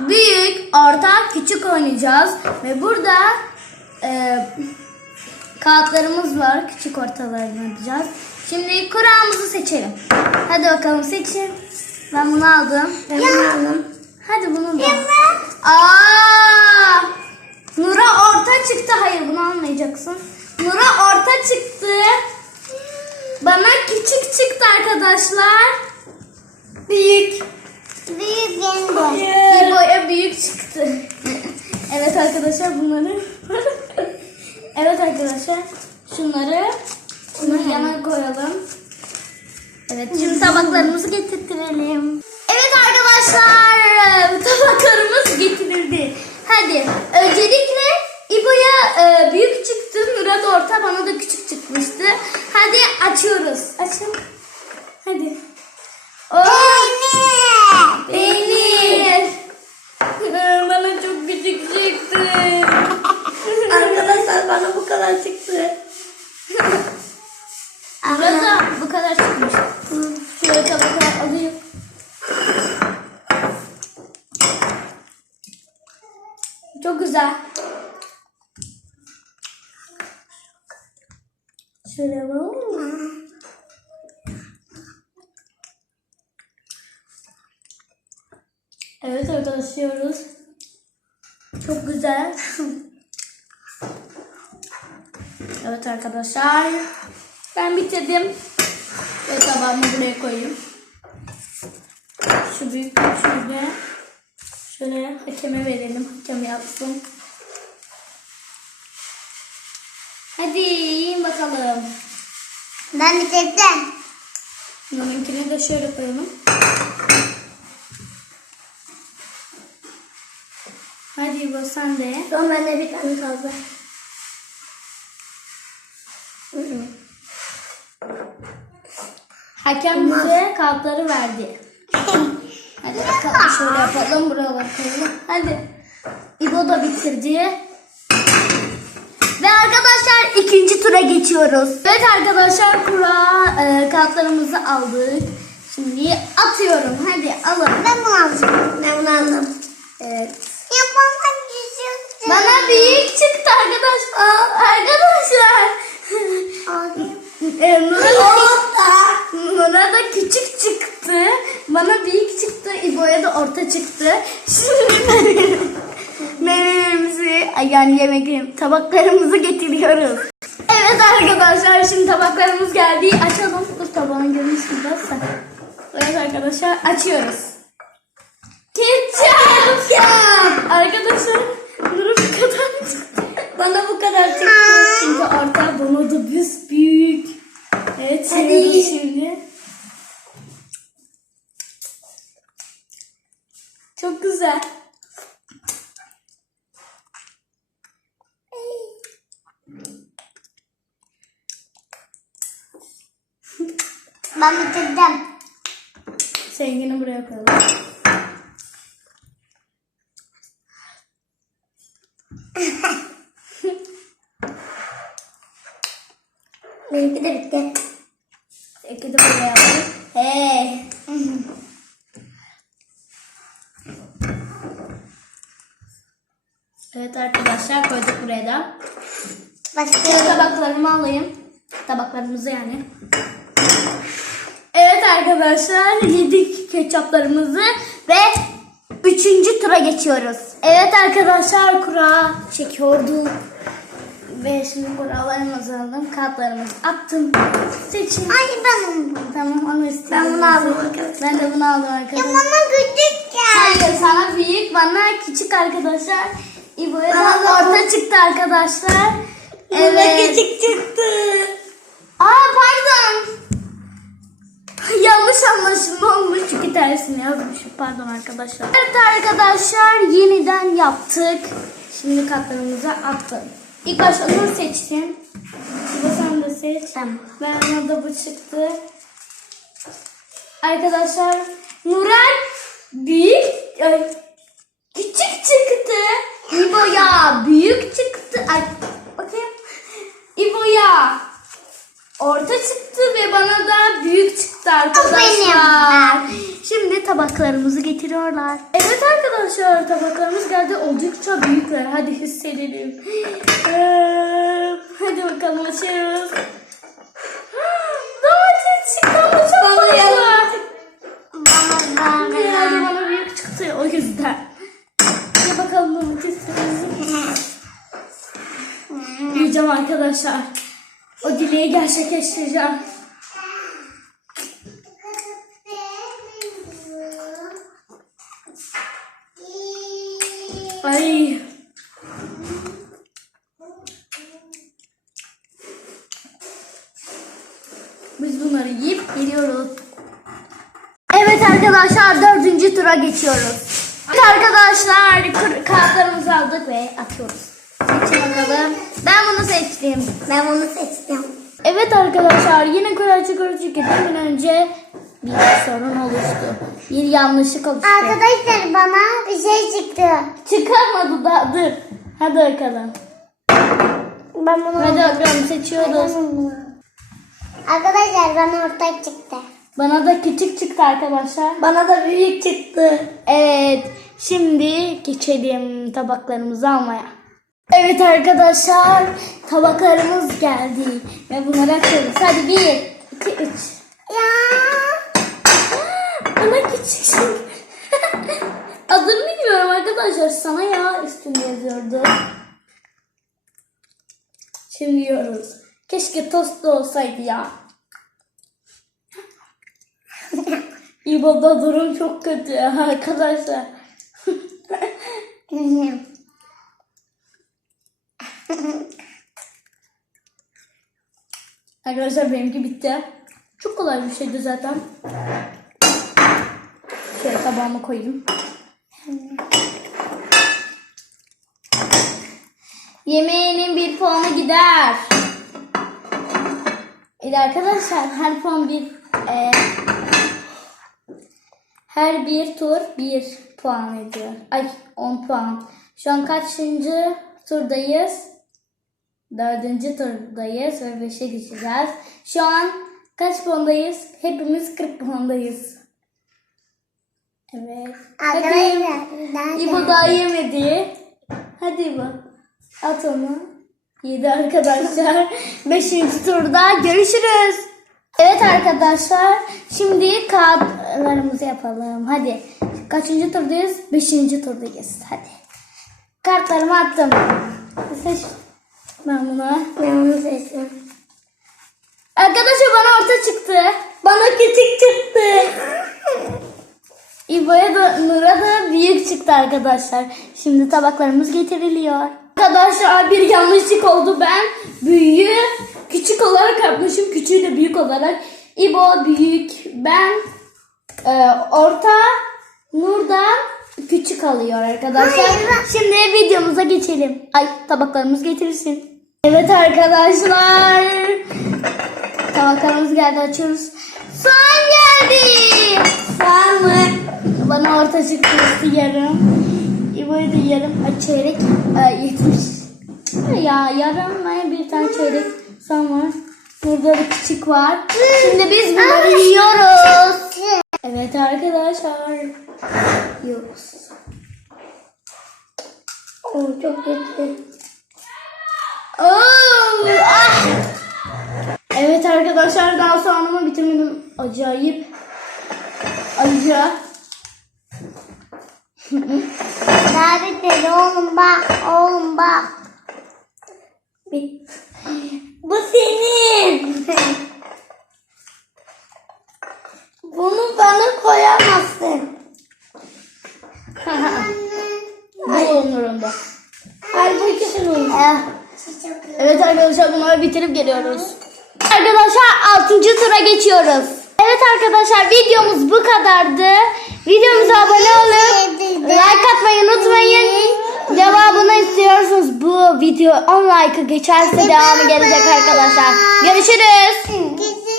büyük, orta, küçük oynayacağız. Ve burada e, kağıtlarımız var. Küçük ortalarını yapacağız. Şimdi kurağımızı seçelim. Hadi bakalım seçin. Ben bunu aldım. Ben bunu aldım. Hadi bunu da. Aa! Nura orta çıktı. Hayır bunu almayacaksın. Nura orta çıktı. Bana küçük çıktı arkadaşlar. Büyük benim de. Bir boya büyük çıktı. evet arkadaşlar bunları. evet arkadaşlar şunları şunları yana koyalım. Evet şimdi tabaklarımızı getirtirelim. Evet arkadaşlar tabaklarımız getirildi. Hadi öncelikle İbo'ya e, büyük çıktı. Nur'a da orta bana da küçük çıkmıştı. Hadi açıyoruz. Açın. Hadi. Oo. Peynir. Bana çok küçük çıktı. Arkadaşlar bana bu kadar çıktı. Burada bu kadar çıkmış. Şöyle tabaklar alayım. Çok güzel. Şöyle alalım. Evet arkadaşlıyoruz. Çok güzel. Evet arkadaşlar. Ben bitirdim. Ve tabağımı buraya koyayım. Şu büyük şöyle. Şöyle hakeme verelim. Hakem yapsın. Hadi yiyin bakalım. Ben bitirdim. Benimkini de şöyle koyalım. Hadi İbo sen de. Son bende bir tane kaldı. Hakem bize kağıtları verdi. Hadi bakalım şöyle yapalım. Buralara koyalım. Hadi. İbo da bitirdi. Ve arkadaşlar ikinci tura geçiyoruz. Evet arkadaşlar kura e, kağıtlarımızı aldık. Şimdi atıyorum. Hadi alın. Ben bunu alacağım. Ben bunu aldım. Evet. Bana büyük çıktı arkadaşlar. Arkadaşlar. Alayım. E, Nur'a da, küçük çıktı. Bana büyük çıktı. İbo'ya da orta çıktı. Şimdi meyvelerimizi, yani yemek tabaklarımızı getiriyoruz. Evet arkadaşlar şimdi tabaklarımız geldi. Açalım. Dur tabağın görüntüsünü biraz. Evet arkadaşlar açıyoruz. Ketçap! Arkadaşlar Nur'a bu kadar mı çıktı? Bana bu kadar çıktı. Çünkü orta bana da büyük büyük. Evet şimdi şimdi. Çok güzel. Ben bitirdim. Seninkini buraya koyalım. Benimki de bitti. Seninki de buraya alalım. Hey. Evet arkadaşlar koyduk buraya da. Başka tabaklarımı alayım. Tabaklarımızı yani. Evet arkadaşlar yedik ketçaplarımızı ve üçüncü tura geçiyoruz. Evet arkadaşlar kura çekiyorduk. Ve şimdi kuralarımızı aldım. Kağıtlarımızı attım. Seçin. Ay ben onu. Tamam onu istiyorum. Ben bunu aldım arkadaşlar. Ben de bunu aldım Ya arkadaşlar. bana küçük geldi. Hayır sana büyük bana küçük arkadaşlar. İbo'ya da Bana orta çıktı arkadaşlar. Bana Evet. küçük çıktı. Aa pardon. Yanlış anlaşılma olmuş çünkü tersini yazmışım. Pardon arkadaşlar. Evet arkadaşlar yeniden yaptık. Şimdi katlarımızı attım. İlk başta onu seçtim. İbo sen de seç. Tamam. Ben da bu çıktı. Arkadaşlar Nuran büyük ay, küçük çıktı. İbo'ya büyük çıktı. Ay, bakayım. İbo'ya orta çıktı ve bana da büyük çıktı arkadaşlar. Şimdi Şimdi tabaklarımızı getiriyorlar. Evet arkadaşlar tabaklarımız geldi. Oldukça büyükler. Hadi hissedelim. Hadi bakalım açıyoruz. Domates çıktı ama çok fazla. Bana Herhalde bana büyük çıktı o yüzden. Ya bakalım domatesimizi. Yiyeceğim arkadaşlar. O dileği gerçekleştireceğim. Ay. Biz bunları yiyip geliyoruz. Evet arkadaşlar dördüncü tura geçiyoruz. Evet arkadaşlar kağıtlarımızı aldık ve atıyoruz. Seçin bakalım. Ben bunu seçtim. Ben bunu seçtim. Evet arkadaşlar yine kolay çünkü demin önce bir sorun oluştu. Bir yanlışlık oluştu. Arkadaşlar bana bir şey çıktı. Çıkarmadı da dur. Hadi bakalım. Ben bunu Hadi bakalım seçiyoruz. Arkadaşlar bana ortak çıktı. Bana da küçük çıktı arkadaşlar. Bana da büyük çıktı. Evet. Şimdi geçelim tabaklarımızı almaya. Evet arkadaşlar tabaklarımız geldi. Ve bunları açıyoruz. Hadi bir, iki, üç. Ya. Bana küçük şey. Adını bilmiyorum arkadaşlar. Sana ya üstünde yazıyordu. Şimdi yiyoruz. Keşke tost olsaydı ya. İbo'da durum çok kötü arkadaşlar. Arkadaşlar benimki bitti. Çok kolay bir şeydi zaten. Tabağıma koyayım. Yemeğinin bir puanı gider. Evet arkadaşlar her puan bir e, her bir tur bir puan ediyor. Ay 10 puan. Şu an kaçıncı turdayız? Dördüncü turdayız ve beşe geçeceğiz. Şu an kaç puandayız? Hepimiz 40 puandayız. Evet. Hadi. Arkadaşlar ben İbo daha yemedi. Hadi İbo. At onu. Yedi arkadaşlar. Beşinci turda görüşürüz. Evet arkadaşlar. Şimdi kağıtlarımızı yapalım. Hadi. Kaçıncı turdayız? Beşinci turdayız. Hadi. Kartlarımı attım. Seç. Ben bunu. ben bunu seçtim. Arkadaşlar bana orta çıktı. Bana küçük çıktı. İbo'ya da Nur'a da büyük çıktı arkadaşlar. Şimdi tabaklarımız getiriliyor. Arkadaşlar bir yanlışlık oldu. Ben büyüğü küçük olarak yapmışım. Küçüğü de büyük olarak. İbo büyük. Ben e, orta. Nur da küçük alıyor arkadaşlar. Hayır, Şimdi videomuza geçelim. Ay tabaklarımız getirirsin. Evet arkadaşlar. Tabaklarımız geldi açıyoruz. Soğan geldi. Bana orta çıktı üstü yarım. İbo'ya da yarım. Çeyrek. Ay, yetmiş. Ya yarım bir tane çeyrek soğan var. Burada da küçük var. Şimdi biz bunları yiyoruz. Evet arkadaşlar. Yiyoruz. Oo, çok kötü. Oo, ah! Evet arkadaşlar daha soğanımı bitirmedim. Acayip acı. Daha bitmedi oğlum bak. Oğlum bak. Bu senin. Bunu bana koyamazsın. Bu onurunda. Halbuki senin. Evet arkadaşlar bunları bitirip geliyoruz. Arkadaşlar 6. tura geçiyoruz. Evet arkadaşlar videomuz bu kadardı. Videomuza abone olup like atmayı unutmayın. Devamını istiyorsanız bu video 10 like'ı geçerse devamı gelecek arkadaşlar. Görüşürüz.